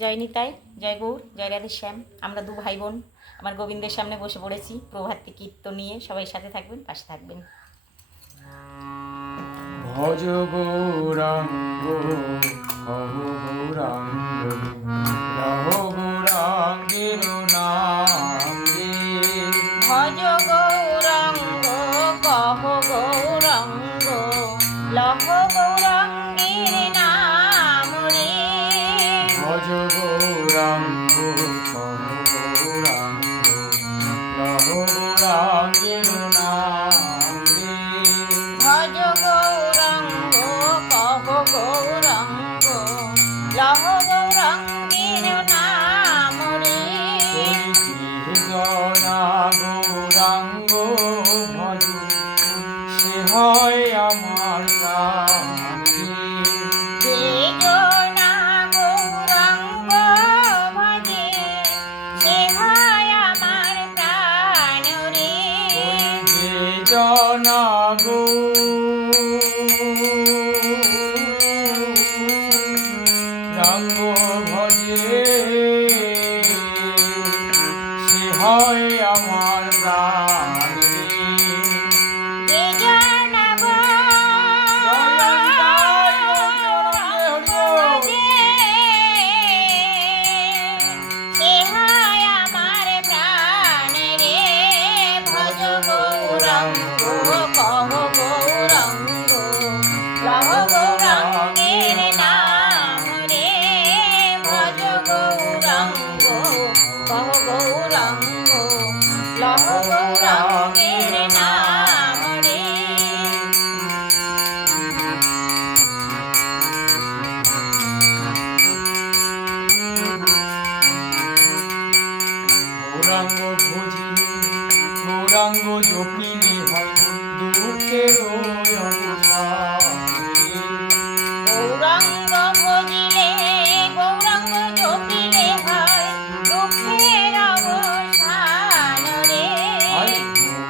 জয় নিতাই, জয় গৌর, জয় রাধে শ্যাম। আমরা দু ভাই বোন আমার গোবিন্দের সামনে বসে পড়েছি প্রভাতী কীর্তন নিয়ে। সবাই সাথে থাকবেন, পাশে থাকবেন। ভজ গৌরাঙ্গ কহ গৌরাঙ্গ রহ গৌরাঙ্গের নাম রে। ভজ গৌরাঙ্গ কহ গৌরাঙ্গ লহ গৌরাঙ্গের নাম রে। ভজ গৌরাঙ্গ কহ গৌরাঙ্গ রহ গৌরাঙ্গের নাম রে। ভজ গৌরাঙ্গ কহ গৌরাঙ্গ লহ গৌরাঙ্গের নাম রে। জনা গৌরাঙ্গ ভজ সে হয় আমার প্রাণ রে। যে জনা গৌরাঙ্গ ভজে সে হয় আমার প্রাণ রে। যে জনা গৌরাঙ্গ ভজে সে হয় আমার প্রাণ রে। যে জনা গৌরাঙ্গ ভজে সে হয় আমার প্রাণ রে। ভজ গৌরাঙ্গ কহ গৌরাঙ্গ লহ গৌরাঙ্গের নাম রে। ভজ গৌরাঙ্গ কহ গৌরাঙ্গ লহ গৌরাঙ্গের নাম রে। গৌরাঙ্গ ভজিলে গৌরাঙ্গ জপিলে হয় দুঃখের অবসান রে। গৌরাঙ্গ ভজিলে গৌরাঙ্গ জপিলে হয় দুঃখের অবসান রে। আরে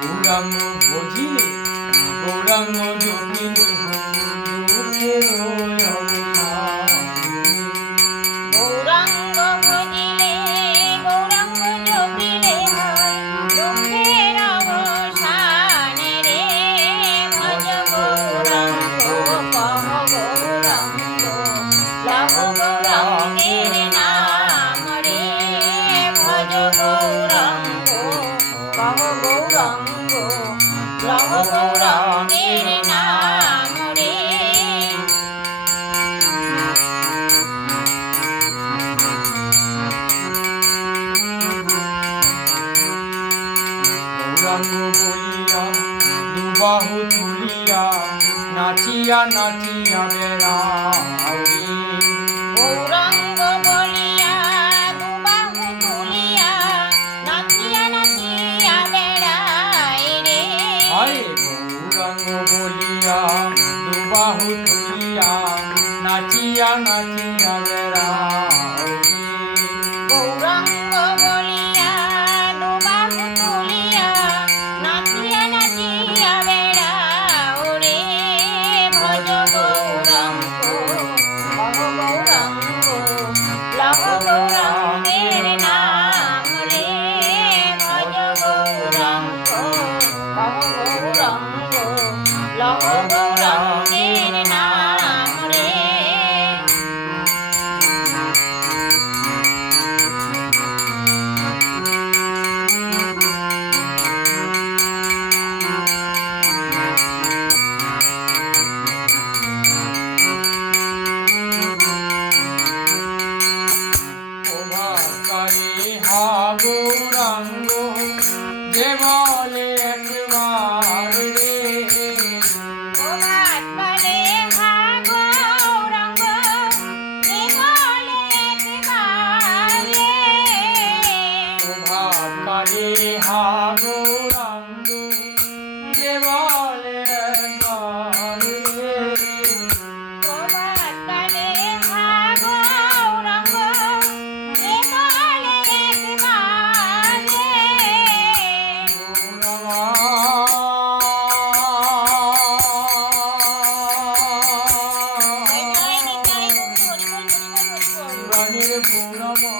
গৌরাঙ্গ ভজিলে গৌরাঙ্গ জপিলে হয় দুঃখের অবসান রে। গৌরাঙ্গ ভজিলে গৌরাঙ্গ জপিলে হয় দুঃখের অবসান রে। ভজ গৌরাঙ্গ কহ গৌরাঙ্গ লহ গৌরাঙ্গের নাম রে। ভজ গৌরাঙ্গ কহ গৌরাঙ্গ লহ গৌরাঙ্গের নাম রে। গৌরাঙ্গ বলিয়া দুবাহু তুলিয়া নাচিয়া নাচিয়া বেড়ায় রে। গৌরাঙ্গ বলিয়া দুবাহু তুলিয়া নাচিয়া নাচিয়া বেড়ায় রে। আরে গৌরাঙ্গ বলিয়া দুবাহু তুলিয়া নাচিয়া নাচিয়া বেড়ায় রে। গৌরাঙ্গ বলিয়া দুবাহু তুলিয়া নাচিয়া নাচিয়া বেড়াও রে। ভজ গৌরাঙ্গ প্রাণের গৌরমা